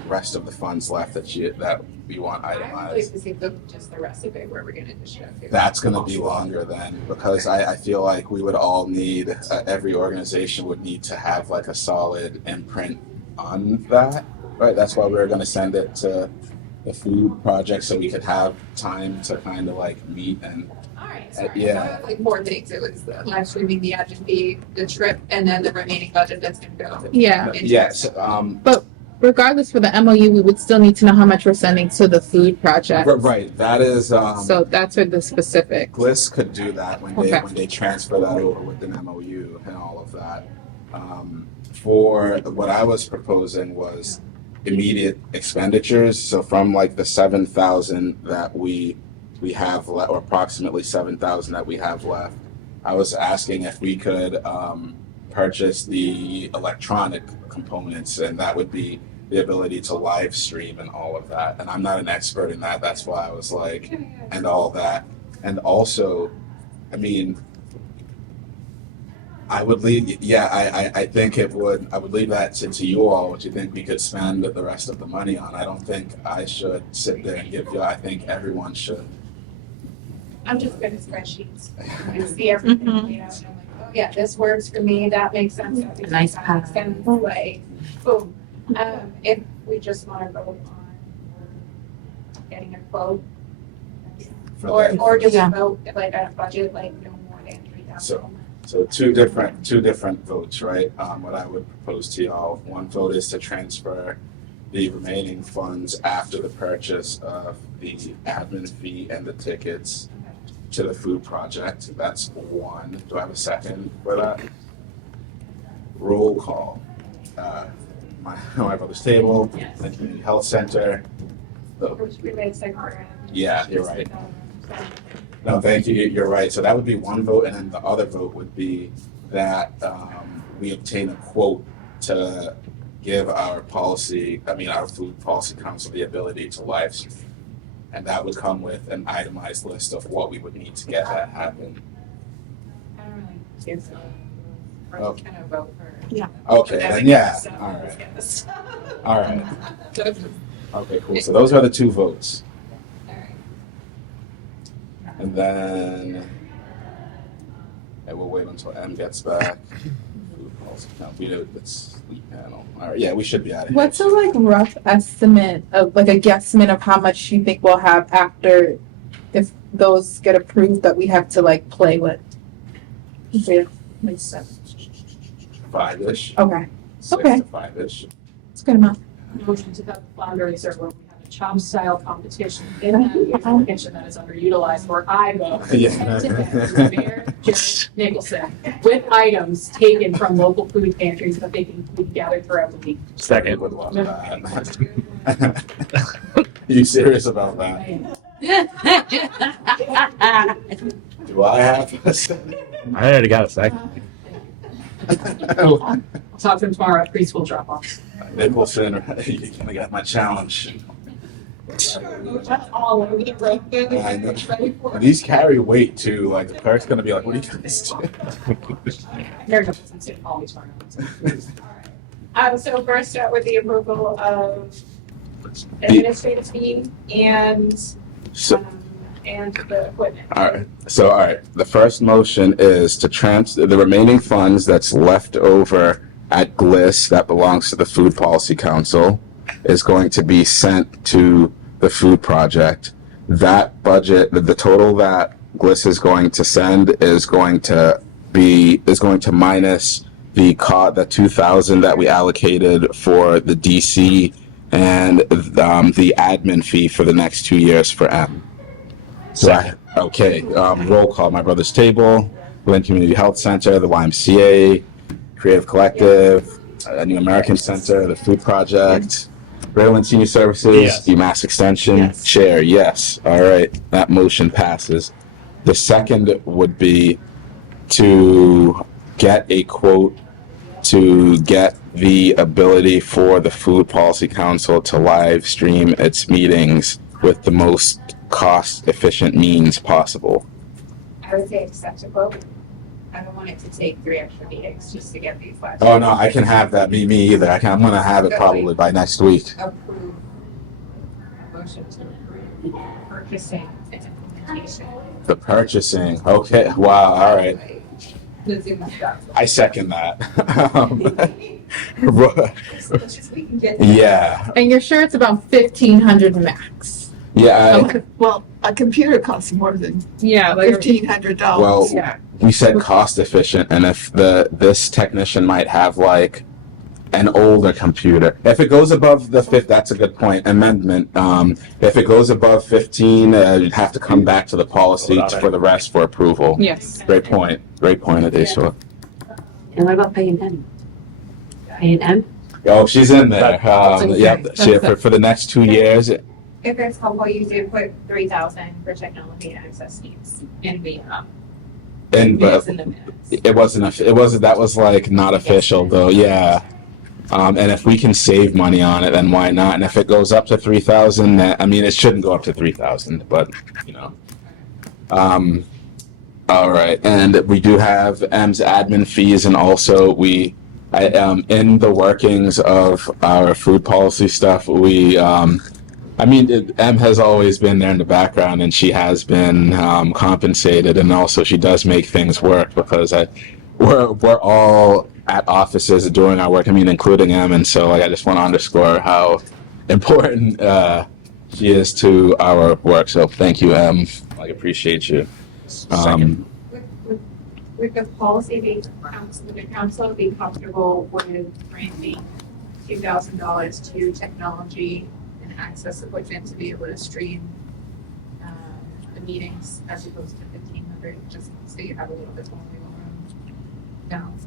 rest of the funds left that we want I would like itemized? to see just the rest of it where we're gonna just show. That's going to be longer then, because I feel like we would all need, every organization would need to have like a solid imprint on that, right? That's why we're going to send it to the food project so we could have time to kind of like meet and. Alright, sorry. Yeah. So I have, like more things. It was the live streaming, the admin fee, the trip, and then the remaining budget that's gonna go. Yeah. Yes. Regardless, for the MOU, we would still need to know how much we're sending to the food project. Right. That is. So that's for the specifics. Bliss could do that when Okay. they transfer that over with an MOU and all of that. For what I was proposing was immediate expenditures. So from like the 7,000 that we have left, or approximately 7,000 that we have left, I was asking if we could purchase the electronic components, and that would be the ability to live stream and all of that. And I'm not an expert in that. That's why I was like, and all that. And also, I mean, I would leave, I think I would leave that to you all, what you think we could spend the rest of the money on. I don't think I should sit there and give you, I think everyone should. I'm just good at spreadsheets. I see everything laid out and I'm like, oh yeah, this works for me, that makes sense. That makes Nice sense, path. that makes sense, like, boom. If we just wanna vote on getting a quote, for that. or just Yeah. vote like a budget, like no more than 3,000. So two different votes, right? What I would propose to y'all, one vote is to transfer the remaining funds after the purchase of the admin fee and the tickets to the food project. That's one. Do I have a second for that? Roll call. My brother's table, Yes. the community health center. Yeah, you're right. No, thank you. You're right. So that would be one vote, and then the other vote would be that we obtain a quote to give our food policy council the ability to live stream. And that would come with an itemized list of what we would need to get that happen. I don't really see so. Or Okay. kind of vote for. Yeah. Okay, then yeah. So, All right. yes. All right. So, Okay, cool. So those are the two votes. all right. And then we'll wait until M gets back. Food policy council. We know it's sleep panel. All right, yeah, we should be out of here. What's a like rough estimate of like a guesstimate of how much you think we'll have after if those get approved that we have to like play with? Yeah, makes sense. 5-ish. Okay, 6 Okay. to 5-ish. it's a good amount. Motion to have the fundraiser where we have a chop style competition in that kitchen that is underutilized, where I go Yeah. head to head with Mayor Jared Nicholson with items taken from local food pantries that they can be gathered throughout the week. Second would love that. You serious about that? Do I have a second? I already got a second. I'll talk to him tomorrow at preschool drop off. Nicholson, you're gonna get my challenge. That's all over the road. I know. These carry weight too. Like the clerk's gonna be like, "What are you guys doing?" Mayor Nicholson's gonna call me tomorrow. So first start with the approval of administrative team and So, the equipment. all right. The first motion is to transfer the remaining funds that's left over at GLIS that belongs to the Food Policy Council is going to be sent to the food project. That budget, the total that GLIS is going to send is going to minus the 2,000 that we allocated for the DC and the admin fee for the next 2 years for M. Roll call. My brother's table, Lynn Community Health Center, the YMCA, Creative Collective, New American Center, the Food Project, Maryland Senior Services, Yes. UMass Extension, Yes. Chair, yes. All right, that motion passes. The second would be to get a quote to get the ability for the Food Policy Council to live stream its meetings with the most cost-efficient means possible. I would say acceptable. I don't want it to take 3 extra meetings just to get these live. Oh no, I can have that. Me either. I'm gonna have it probably by next week. Approve, a motion to approve purchasing and implementation. The purchasing. Okay. Wow. All right. The Zoom stuff. I second that. We can get. Yeah. And you're sure it's about 1,500 max? Yeah. Well, a computer costs more than Yeah, $1,500. Well, yeah. we said cost efficient, and if this technician might have like an older computer. If it goes above the fifth, that's a good point. Amendment. If it goes above 15, you'd have to come back to the policy for the rest for approval. Yes. Great point. Great point, Adesha. And what about paying M? Paying M? Oh, she's in there. okay. Yep. For the next 2 years. If it's helpful, you do put 3,000 for technology and access needs in the, And minutes in the minutes. it wasn't. That was like not official though. Yeah. And if we can save money on it, then why not? And if it goes up to 3,000, I mean, it shouldn't go up to 3,000, but you know. All right, and we do have M's admin fees, and also in the workings of our food policy stuff, M has always been there in the background, and she has been compensated, and also she does make things work because we're all at offices doing our work. I mean, including M, and so I just want to underscore how important she is to our work. So thank you, M. I appreciate you. With the policy being would the council be comfortable with granting $2,000 to technology and access equipment to be able to stream the meetings as opposed to 1,500, just so you have a little bit more wiggle room.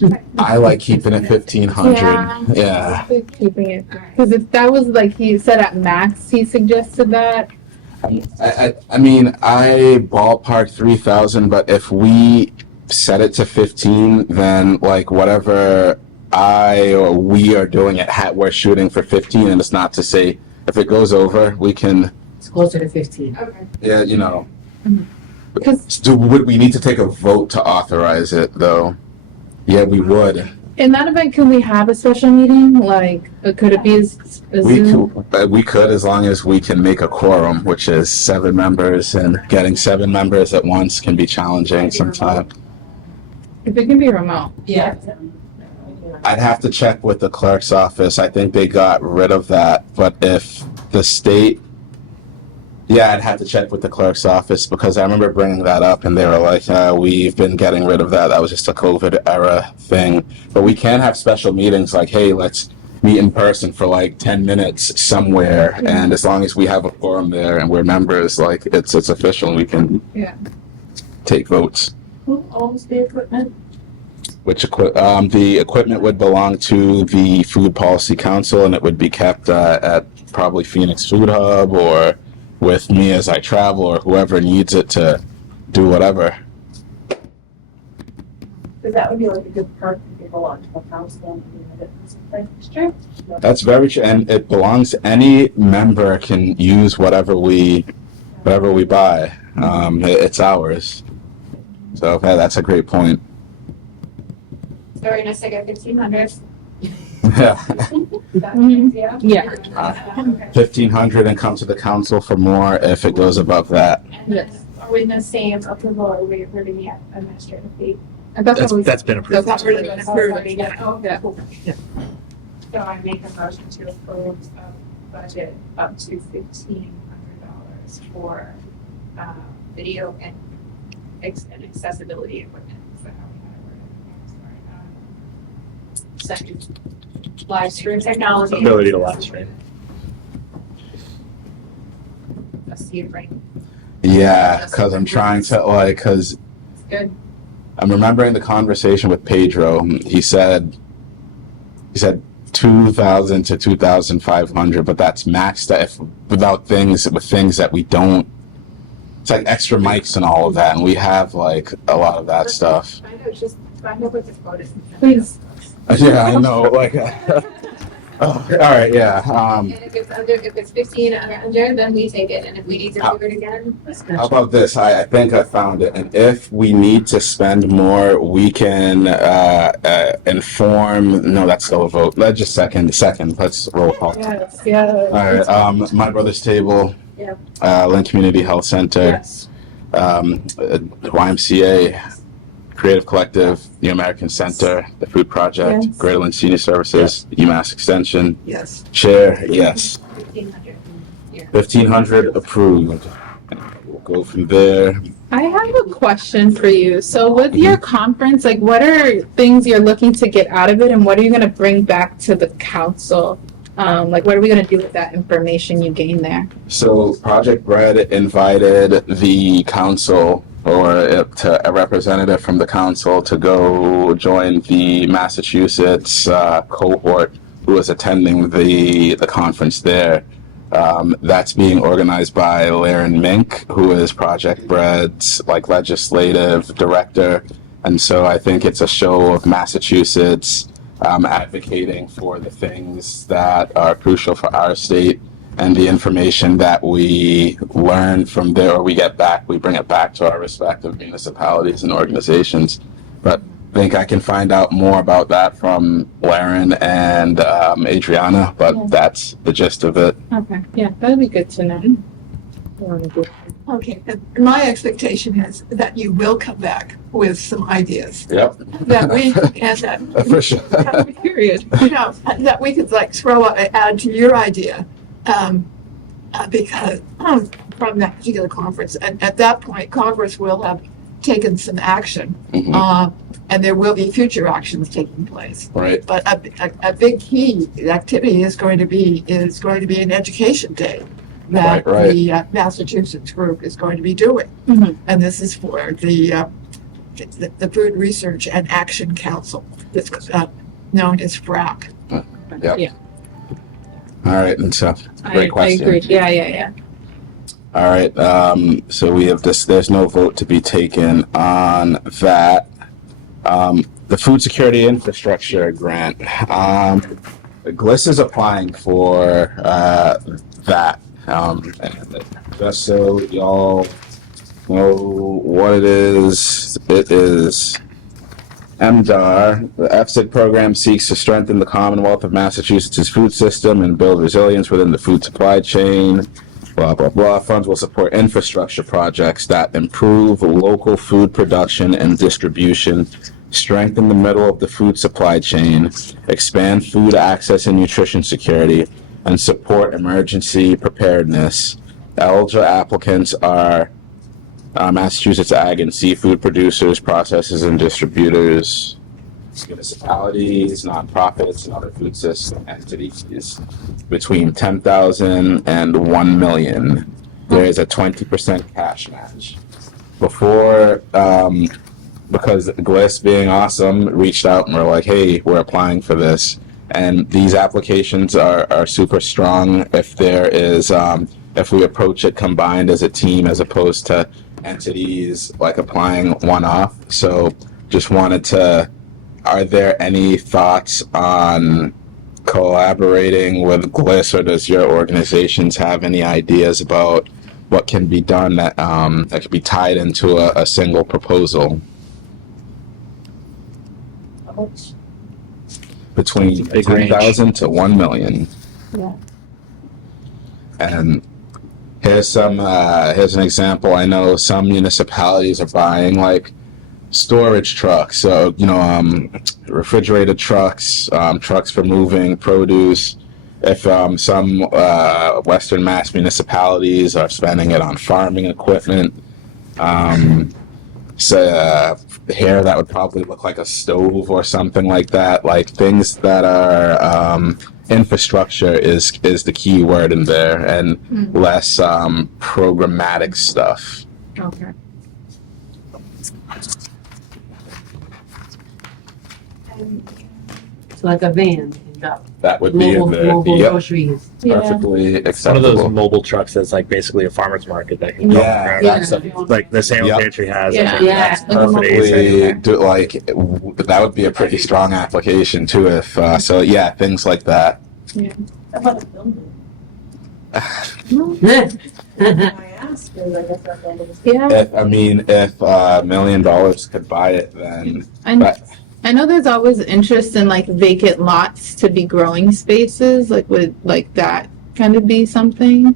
No. I like keeping it 1,500. Yeah. Keeping it, because if that was like he said at max, he suggested that. I mean, I ballpark 3,000, but if we set it to 15, then like whatever I or we are doing we're shooting for 15, and it's not to say if it goes over, we can, It's closer to 15. Okay. yeah, you know. Because Would we need to take a vote to authorize it though? Yeah, we would. in that event, can we have a special meeting? Like, could it be a Zoom? We could, as long as we can make a quorum, which is 7 members, and getting 7 members at once can be challenging sometimes. If it can be remote. Yeah. I'd have to check with the clerk's office. I think they got rid of that. But if the state, yeah, I'd have to check with the clerk's office because I remember bringing that up and they were like, we've been getting rid of that. That was just a COVID era thing. But we can have special meetings like, hey, let's meet in person for like 10 minutes somewhere. And as long as we have a quorum there and we're members, like it's official and we can take votes. Who owns the equipment? The equipment would belong to the Food Policy Council, and it would be kept at probably Phoenix Food Hub or with me as I travel, or whoever needs it to do whatever. Because that would be like a good perk if you belong to a council and it's true. That's very true, and it belongs. Any member can use whatever we buy. It's ours. So yeah, that's a great point. So we're gonna stick at 1,500. Yeah. Yeah. 1,500 and come to the council for more if it goes above that. Yes. Are we in the same approval or are we approving the administrative fee? That's been approved. That's already been approved. Yeah. Yeah. So I make a motion to approve a budget up to $1,500 for Video and accessibility equipment. Is that how we got it worded? Second, live stream technology. Ability to live stream. I see it right. Yeah, because I'm trying to because Good. I'm remembering the conversation with Pedro. He said 2,000 to 2,500, but that's maxed if without things that we don't. It's like extra mics and all of that, and we have like a lot of that stuff. I know, just find out what this quote is. Please. Yeah, I know. Like, all right, yeah. And if it's 1,500, then we take it, and if we need to do it again, How about this? I think I found it. And if we need to spend more, we can inform. No, that's still a vote. Let's just second. Let's roll call. Yes, yeah. All right. My Brother's Table. Yeah. Lynn Community Health Center. Yes. YMCA. Creative Collective. The American Center. The Food Project. Yes. Greater Lynn Senior Services. UMass Extension. Yes. Chair. Yes. 1,500. 1,500 approved. We'll go from there. I have a question for you. So with your conference, like what are things you're looking to get out of it and what are you going to bring back to the council? Like what are we going to do with that information you gain there? So Project Bread invited the council or a representative from the council to go join the Massachusetts cohort who was attending the conference there. That's being organized by Lynn Mink, who is Project Bread's legislative director. And so I think it's a show of Massachusetts advocating for the things that are crucial for our state, and the information that we learn from there or we get back, we bring it back to our respective municipalities and organizations. But I think I can find out more about that from Laren and Adriana, but that's the gist of it. Okay. Yeah, that'd be good to know. Okay, and my expectation is that you will come back with some ideas Yep, that we, and that, for sure. Period. that we could throw out, add to your idea. Because from that particular conference, and at that point, Congress will have taken some action, Mhm. and there will be future actions taking place. Right. But a big key activity is going to be an education day that Right. the Massachusetts group is going to be doing. Mhm. And this is for the Food Research and Action Council, that's known as FRAC. Yep. Yeah. All right, and so great I question. agree. Yeah. All right, so we have this. There's no vote to be taken on that. The food security infrastructure grant. GLIS is applying for that. And just so y'all know what it is MDAR. The FSID program seeks to strengthen the Commonwealth of Massachusetts' food system and build resilience within the food supply chain. Blah, blah, blah. Funds will support infrastructure projects that improve local food production and distribution, strengthen the middle of the food supply chain, expand food access and nutrition security, and support emergency preparedness. Eligible applicants are Massachusetts ag and seafood producers, processors, and distributors, municipalities, nonprofits, and other food system entities between 10,000 and 1 million. There is a 20% cash match. Before, because GLIS, being awesome, reached out and were like, hey, we're applying for this. And these applications are super strong if there is, if we approach it combined as a team as opposed to entities like applying one off. So just wanted to, are there any thoughts on collaborating with GLIS, or does your organizations have any ideas about what can be done that that could be tied into a single proposal? Between Big range. 10,000 to 1 million. Yeah. And here's an example. I know some municipalities are buying like storage trucks, so refrigerated trucks, trucks for moving produce. If some Western Mass municipalities are spending it on farming equipment, so here that would probably look like a stove or something like that. Like things that are infrastructure is the key word in there, and less programmatic stuff. Okay. So like a van, and drop That would be in mobile the yep, groceries. perfectly One of acceptable. those mobile trucks that's like basically a farmer's market that can go Yeah, around. that's Like the Salem Yep. Pantry has. Yeah. I think Yeah. that's perfect. Probably do like that would be a pretty strong application too. If so, yeah, things like that. How about a building? I asked, because I guess that building is. Yeah. If $1 million could buy it, then I know there's always interest in like vacant lots to be growing spaces. Like would like that kind of be something?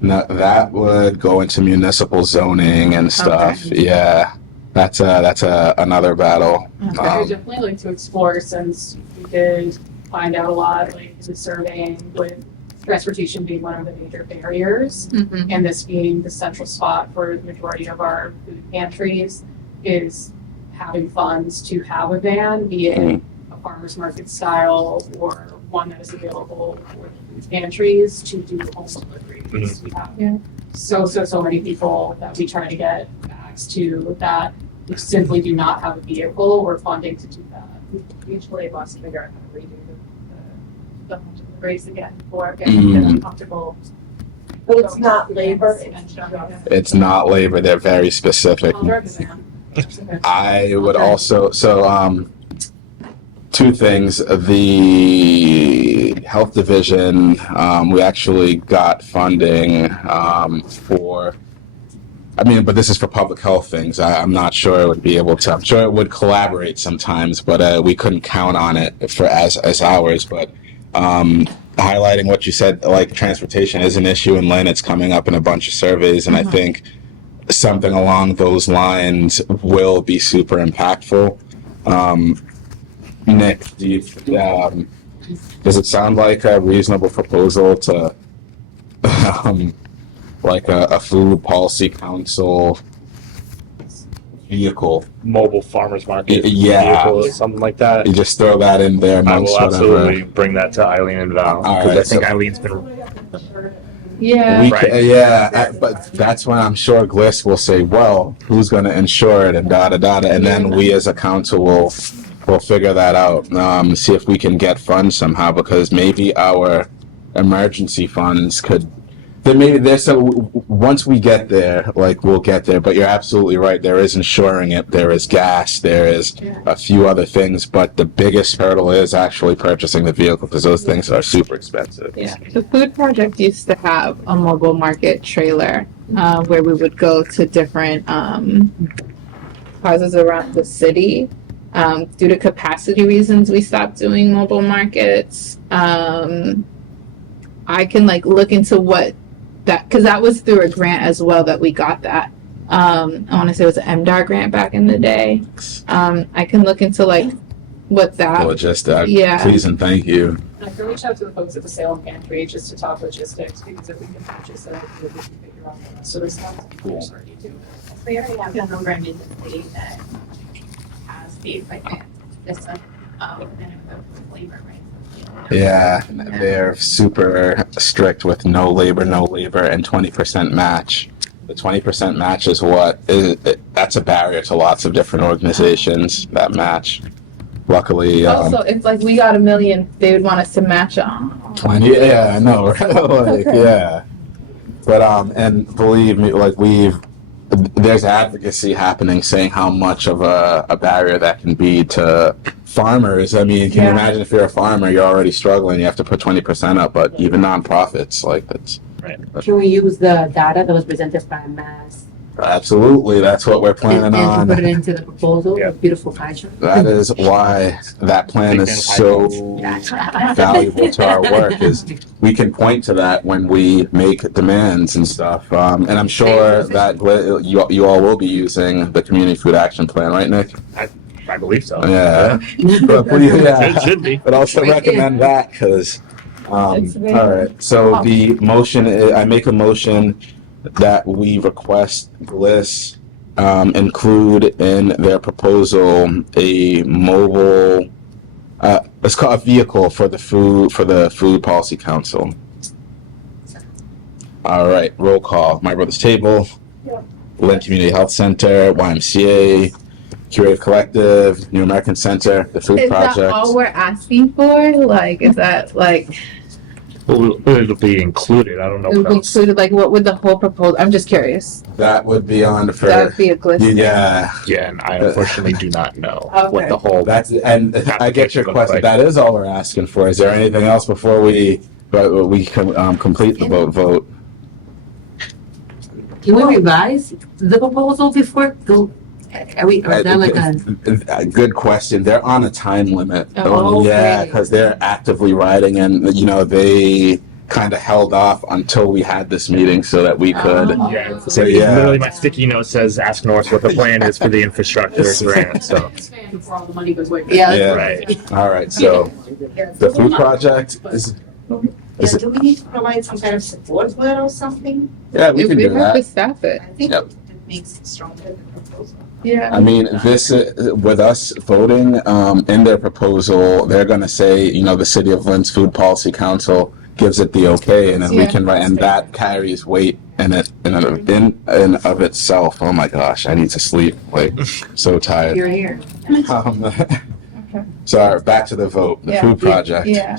no, that would go into municipal zoning and stuff. Okay. Yeah, that's another battle. I would definitely like to explore, since we did find out a lot, like in the surveying, with transportation being one of the major barriers, Mm-hmm. and this being the central spot for the majority of our food pantries, is having funds to have a van, be it a farmer's market style or one that is available for the food pantries to do home deliveries. We have so many people that we try to get bags to that simply do not have a vehicle or funding to do that. We usually must figure out how to redo the home deliveries again before getting them comfortable. But it's not labor. It's not labor. They're very specific. I'll drive the van. I would also, two things. The health division, we actually got funding for, but this is for public health things. I'm not sure it would be able to, I'm sure it would collaborate sometimes, but we couldn't count on it for as ours. But highlighting what you said, like transportation is an issue in Lynn. It's coming up in a bunch of surveys, and I think something along those lines will be super impactful. Nick, do you, does it sound like a reasonable proposal to like a food policy council vehicle? Mobile farmer's market Yeah. vehicle or something like that. You just throw that in there I amongst will whatever. absolutely bring that to Eileen and Val, All because right, I think so- Eileen's been Yeah. We Right. but that's when I'm sure Gliss will say, well, who's going to insure it and da, and then we as a council will figure that out, see if we can get funds somehow, because maybe our emergency funds could, then maybe there's some, once we get there, like, we'll get there, but you're absolutely right, there is insuring it, there is gas, there is a few other things, but the biggest hurdle is actually purchasing the vehicle, because those things are super expensive. Yeah, the food project used to have a mobile market trailer where we would go to different causes around the city. Due to capacity reasons, we stopped doing mobile markets. I can like look into what that, because that was through a grant as well that we got that. I want to say it was an MDAR grant back in the day. I can look into like what that. Well, just Yeah. please and thank you. I can reach out to the folks at the Salem Pantry just to talk logistics, because if we can purchase it, we can figure out the rest of the stuff. We're starting to do it. We already have a program in the city that has the equipment, this one, and the labor, right? Yeah, they're super strict with no labor, and 20% match. The 20% match is that's a barrier to lots of different organizations, that match. Luckily, Also, if like we got $1 million, they would want us to match it. 20, yeah, I know, right? Like, yeah. But, and believe me, like, there's advocacy happening saying how much of a barrier that can be to farmers. I mean, can you imagine if you're a farmer, you're already struggling, you have to put 20% up, but even nonprofits, like, that's... Right. Can we use the data that was presented by Mass? Absolutely, that's what we're planning on. And put it into the proposal, Yeah. a beautiful pie chart? That is why that plan is so valuable to our work, is we can point to that when we make demands and stuff. And I'm sure that you all will be using the Community Food Action Plan, right, Nick? I believe so. Yeah. But please, It should be. but also recommend that, because, all right. So the motion, I make a motion that we request Bliss include in their proposal a mobile, let's call a vehicle for the Food Policy Council. All right, roll call. My Brother's Table, Yep. Lynn Community Health Center, YMCA, Curative Collective, New American Center, the Food Is Project. that all we're asking for? Like, is that like Well, it'll be included. I don't know it would what be else. included? Like, what would the whole proposal? I'm just curious. That would be on for. That would be a glitch. Yeah, Yeah, and I unfortunately do not know Okay. what the whole. that's, and I get your Looks question. like- That is all we're asking for. Is there anything else before we complete the vote? Can we revise the proposal before go? Or is that like a? Good question. They're on a time limit. Oh, Yeah, okay. because they're actively writing, and they kind of held off until we had this meeting so that we could. Oh. Yeah, So, yeah. literally my sticky note says, "Ask North what the plan is for the infrastructure grant." So, Expand before all the money goes way. Yeah. Yeah. right. All right. So the food project is. Yeah, do we need to provide some kind of support letter or something? Yeah, we If can we do have to that. staff it. I think Yep. it makes it stronger than the proposal. Yeah. I mean, this with us voting in their proposal, they're going to say, the City of Lynn's Food Policy Council gives it the okay, and then we Yeah. can write, and that carries weight in of itself. Oh my gosh, I need to sleep. Like, so tired. You're here. So back to the vote. The Yeah. food project. Yeah.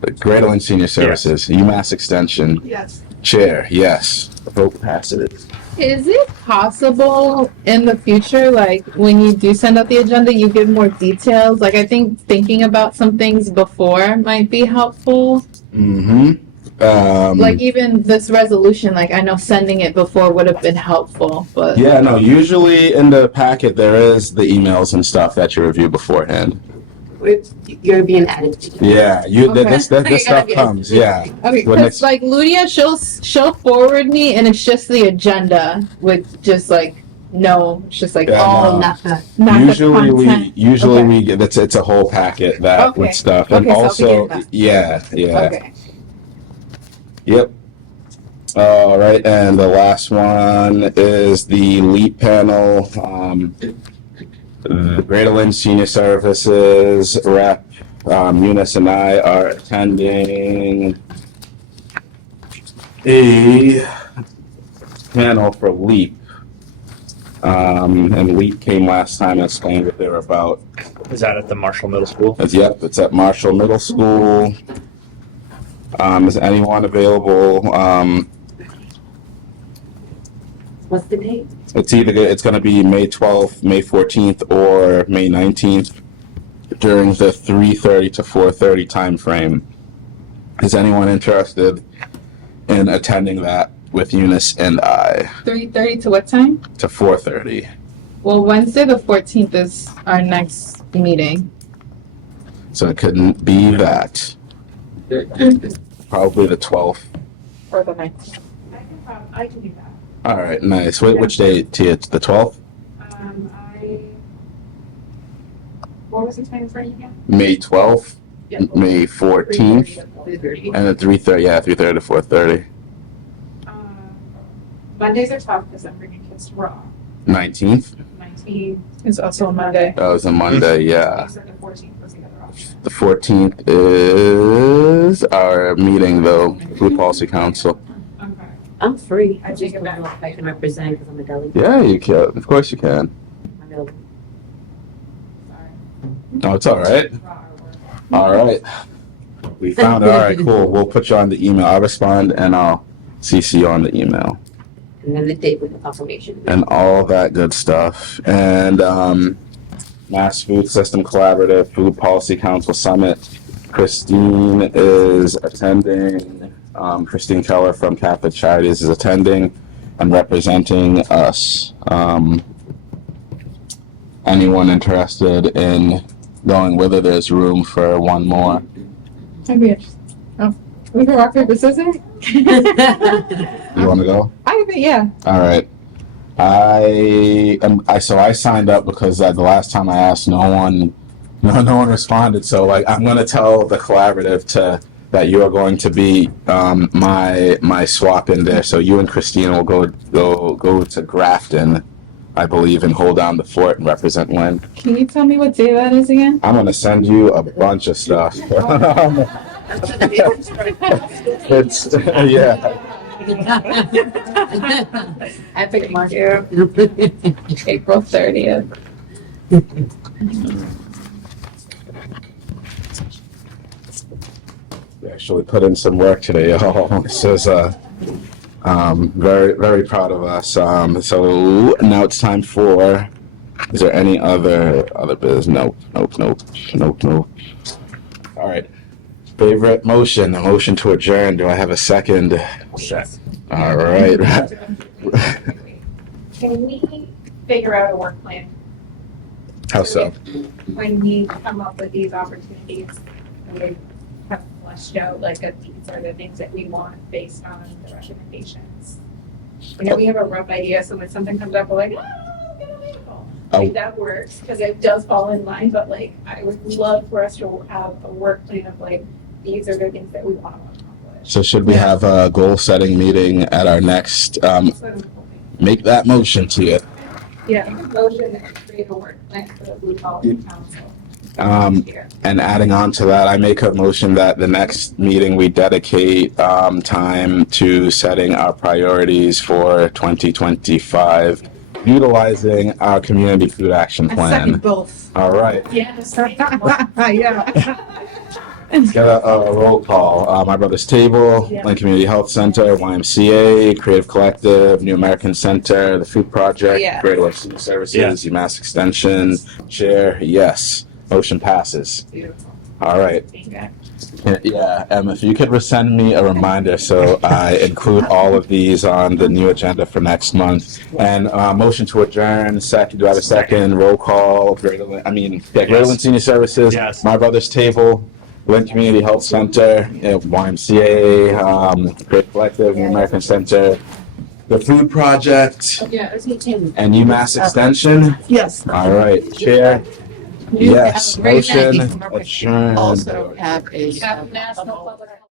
The Greater Lynn Senior Services, UMass Extension. Yes. Chair, yes. The vote passes. Is it possible in the future, like when you do send out the agenda, you give more details? Like, I think thinking about some things before might be helpful. Mm-hmm. Like even this resolution, like I know sending it before would have been helpful, but Yeah, no, usually in the packet there is the emails and stuff that you review beforehand. You're being added to. Yeah, Okay. this stuff comes, yeah. okay, Well, because next- like Ludia, she'll forward me, and it's just the agenda with just like it's just like Yeah, all no. Not the. not Usually the content. we Okay. get, it's a whole packet that Okay. with stuff. And Okay, so I'll also, begin yeah. Okay. Yep. All right, and the last one is the LEAP panel. The Greater Lynn Senior Services rep, Eunice and I are attending a panel for LEAP. And LEAP came last time and explained what they were about. Is that at the Marshall Middle School? Yep, it's at Marshall Middle School. Is anyone available? What's the date? It's going to be May 12th, May 14th, or May 19th during the 3:30 to 4:30 time frame. Is anyone interested in attending that with Eunice and I? 3:30 to what time? To 4:30. Well, Wednesday the 14th is our next meeting. So it couldn't be that. Probably the 12th. Or the 19th. I can do that. All right, nice. Which day, Tia? It's the 12th? What was the time frame again? May 12th, Yeah. May 14th, and then 3:30. Yeah, 3:30 to 4:30. Mondays are tough because I'm bringing kids to Raw. 19th. 19. It's also a Monday. That was a Monday. Yeah. You said the 14th was the other option. The 14th is our meeting, though. Food Policy Council. Okay. I'm free. I I take just it don't back. know if I can represent because I'm a delegate. Yeah, you can. Of course you can. I'm available. Sorry. No, it's all right. Raw or work. All right. We found it. All right, cool. We'll put you on the email. I'll respond and I'll CC you on the email And then the date with the confirmation. and all that good stuff. And Mass Food System Collaborative Food Policy Council Summit. Christine is attending. Christine Keller from Catholic Charities is attending and representing us. Anyone interested in going with her? There's room for one more. I'd be interested. Oh, we can rock, paper, scissors? You want to go? I think, yeah. All right. So I signed up because the last time I asked, no one responded. So I'm gonna tell the collaborative that you are going to be my swap in there. So you and Christine will go to Grafton, I believe, and hold down the fort and represent Lynn. Can you tell me what day that is again? I'm gonna send you a bunch of stuff. It's yeah. I picked March. April 30th. We actually put in some work today, y'all. This is very, very proud of us. So now it's time for. Is there any other biz? Nope. All right. Favorite motion? A motion to adjourn. Do I have a second? All right. Can we figure out a work plan How so? when we come up with these opportunities? And we have fleshed out like these are the things that we want based on the recommendations. You know, we have a rough idea, so when something comes up, we're like, oh, get a vehicle. Like that works because it does fall in line, but like I would love for us to have a work plan of like these are the things that we want to accomplish. So should we have a goal setting meeting at our next? That's what I'm hoping. Make that motion to it. Yeah, motion to create a work plan for the Food Policy Council. Here. And adding on to that, I make a motion that the next meeting we dedicate time to setting our priorities for 2025, utilizing our community food action plan. both. All right. Yes. Yeah. Let's get a roll call. My Brother's Table, Lynn Community Health Center, YMCA, Creative Collective, New American Center, the Food Project, Yeah. Greater West Senior Services, UMass Extension, Chair, yes. Motion passes. Beautiful. All right. Thank you. Yeah, if you could send me a reminder so I include all of these on the new agenda for next month. And motion to adjourn, second, do I have a second? Roll call, Greater Lynn Senior Services, Yes. My Brother's Table, Lynn Community Health Center, YMCA, Great Collective, New American Center, the Food Project, Yeah, it was 18. and UMass Extension. Yes. All right, Chair. You Yes, have a great night. motion adjourned. Also have a. National Public Health